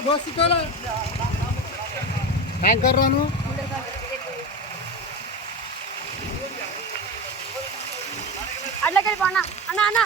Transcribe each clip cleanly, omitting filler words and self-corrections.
बस काय कर रहा हूँ अड्डे పోనా అన్న అన్న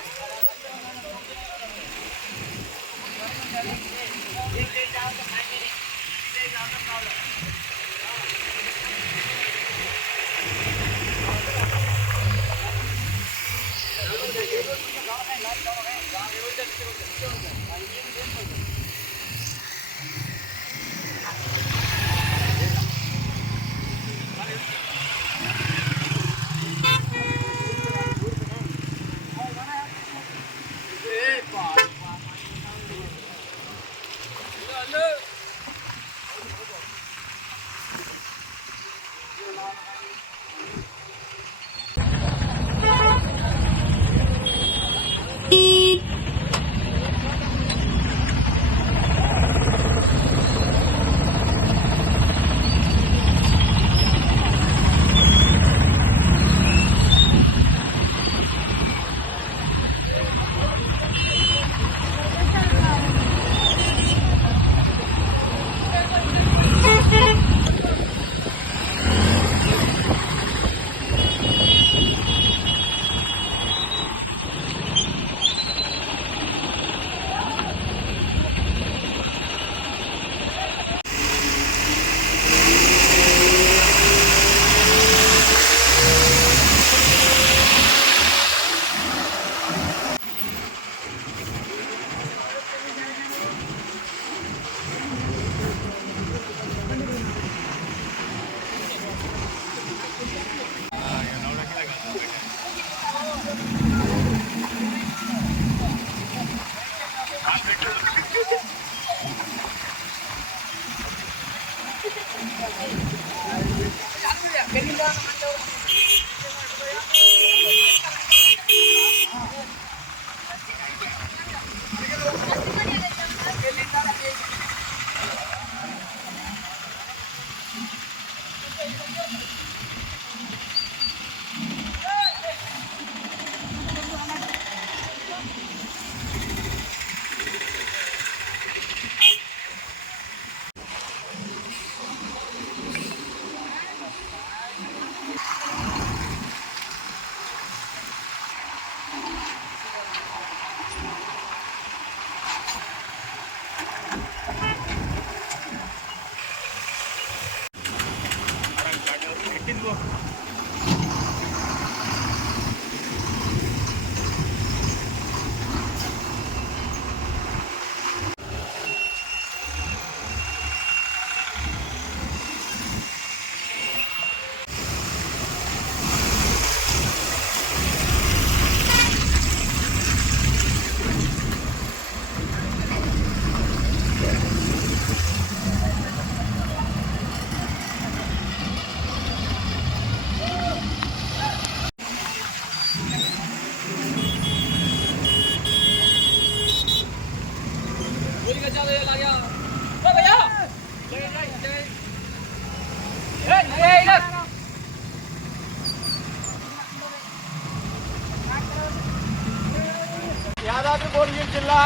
యాదాద్రి భువనగిరి జిల్లా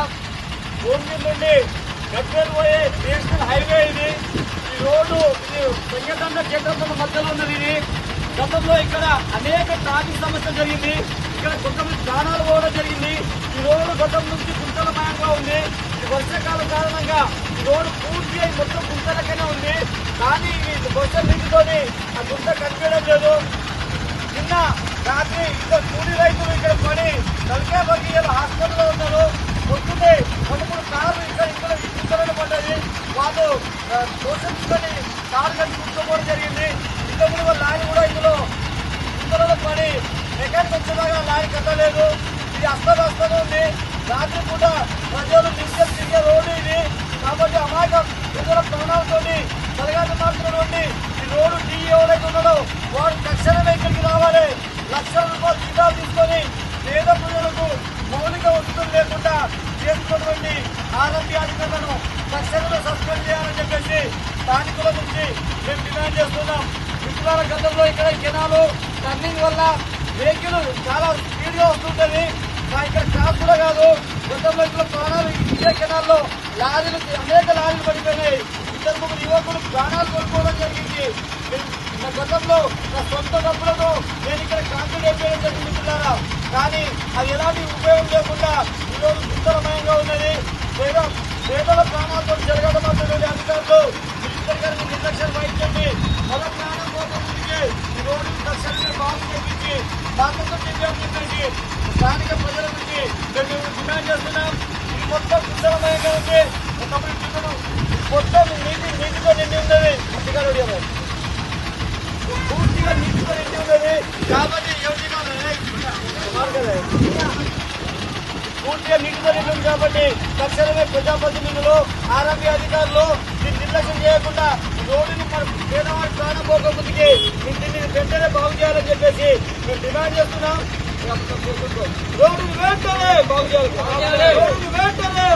భువనగిరి నుండి గజ్వేల్ పోయే నేషనల్ హైవే ఇది. ఈ రోడ్డు ఇది సంగతండ కేంద్రంలో మధ్యలో ఉన్నది. ఇది గతంలో ఇక్కడ అనేక ట్రాఫిక్ సమస్యలు జరిగింది. ఇక్కడ కొంతమంది ప్రాణాలు పోవడం జరిగింది. ఈ రోడ్డు గతం నుంచి గుంతలమయంగా ఉంది. ఈ వర్షాకాలం కారణంగా ఈ రోడ్డు పూర్తి అయి మొత్తం గుంతలకైనా ఉంది. కానీ ఈ వర్షం నీటితోని ఆ గుంత కనిపించడం లేదు. నిన్న రాత్రి ఇద్దరు కూలీ రైతులు ఇక్కడ పడి తలకాయబగి హాస్పిటల్లో ఉన్నారు. పొద్దున్నే 13 కార్లు ఇక్కడ గుంతలలో పడ్డది. వాళ్ళు దోషించుకొని కారు కలిసి గుంతుకోవడం జరిగింది. ఇంతకుముందు వాళ్ళ ఆయన కూడా ఇందులో గుంతలలో పడి సెకండ్ వచ్చేలాగా లారీ కట్టలేదు. ఇది అస్తవ్యస్తంగా ఉంది. రాత్రి పూట ప్రజలు నిత్యం తిరిగే రోడ్డు ఇది. కాబట్టి అమాయక ప్రజల ప్రాణాలతో కలగాటమాడుతున్నటువంటి ఈ రోడ్డు టీ ఎవరైతే ఉన్నాడో వాడు తక్షణమే ఇక్కడికి రావాలి. లక్షల రూపాయలు జీతాలు తీసుకొని పేద ప్రజలకు మౌలిక వసతులు లేకుండా చేస్తున్నటువంటి ఆర్ఎంపీ అధికారులను తక్షణమే సస్పెండ్ చేయాలని చెప్పేసి స్థానికుల నుంచి మేము డిమాండ్ చేస్తున్నాం. మిత్రుల గతంలో ఇక్కడ కెనాలు టర్నింగ్ వల్ల వెహికల్ చాలా స్పీడ్గా వస్తుంటుంది. ఇక్కడ క్రాస్ కూడా కాదు. గతంలో ఇక్కడ ప్రాణాలు ఇదే కెనాల్లో లారీలు అనేక లారీలు పడిపోయినాయి. ఇద్దరు ముగ్గురు యువకులు ప్రాణాలు కోల్పోవడం జరిగింది. నా గతంలో నా సొంత డబ్బులతో నేను ఇక్కడ కాంక్రీట్ వేయడం జరిగింది మిత్రులారా. కానీ అది ఎలాంటి ఉపయోగం లేకుండా ఈరోజు సుందరమయంగా ఉన్నది. పేదల ప్రాణాలతో జరగడమంటున్నటువంటి అధికారులు మినిస్టర్ గారిని నిర్లక్ష్యం వహించండి. మన ప్రాణం కోసం ఈ రోడ్డు తక్షణమే బాగు చేయించి బాధ్యత చెప్పండి. స్థానిక ప్రజల నుంచి మేము డిమాండ్ చేస్తున్నాం. ఇది మొత్తం సుందరమయంగా ఉంది. మొత్తం నీటితో నిండి ఉన్నది. పూర్తిగా నీటితో నిండి ఉన్నది. కాబట్టి పూర్తిగా నీటితో నిండి ఉంది. కాబట్టి తక్షణమే ప్రజాప్రతినిధులు ఆర్ఎంపీ అధికారులు దీన్ని నిర్లక్ష్యం చేయకుండా రోడ్డుని మన పేదవాడి ప్రాణం పోకపోతే దీన్ని వెంటనే బాగు చేయాలని చెప్పేసి మేము డిమాండ్ చేస్తున్నాం. రోడ్డుని వెంటనే బాగు చేయాలి. రోడ్డుని వెంటనే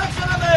తక్షణమే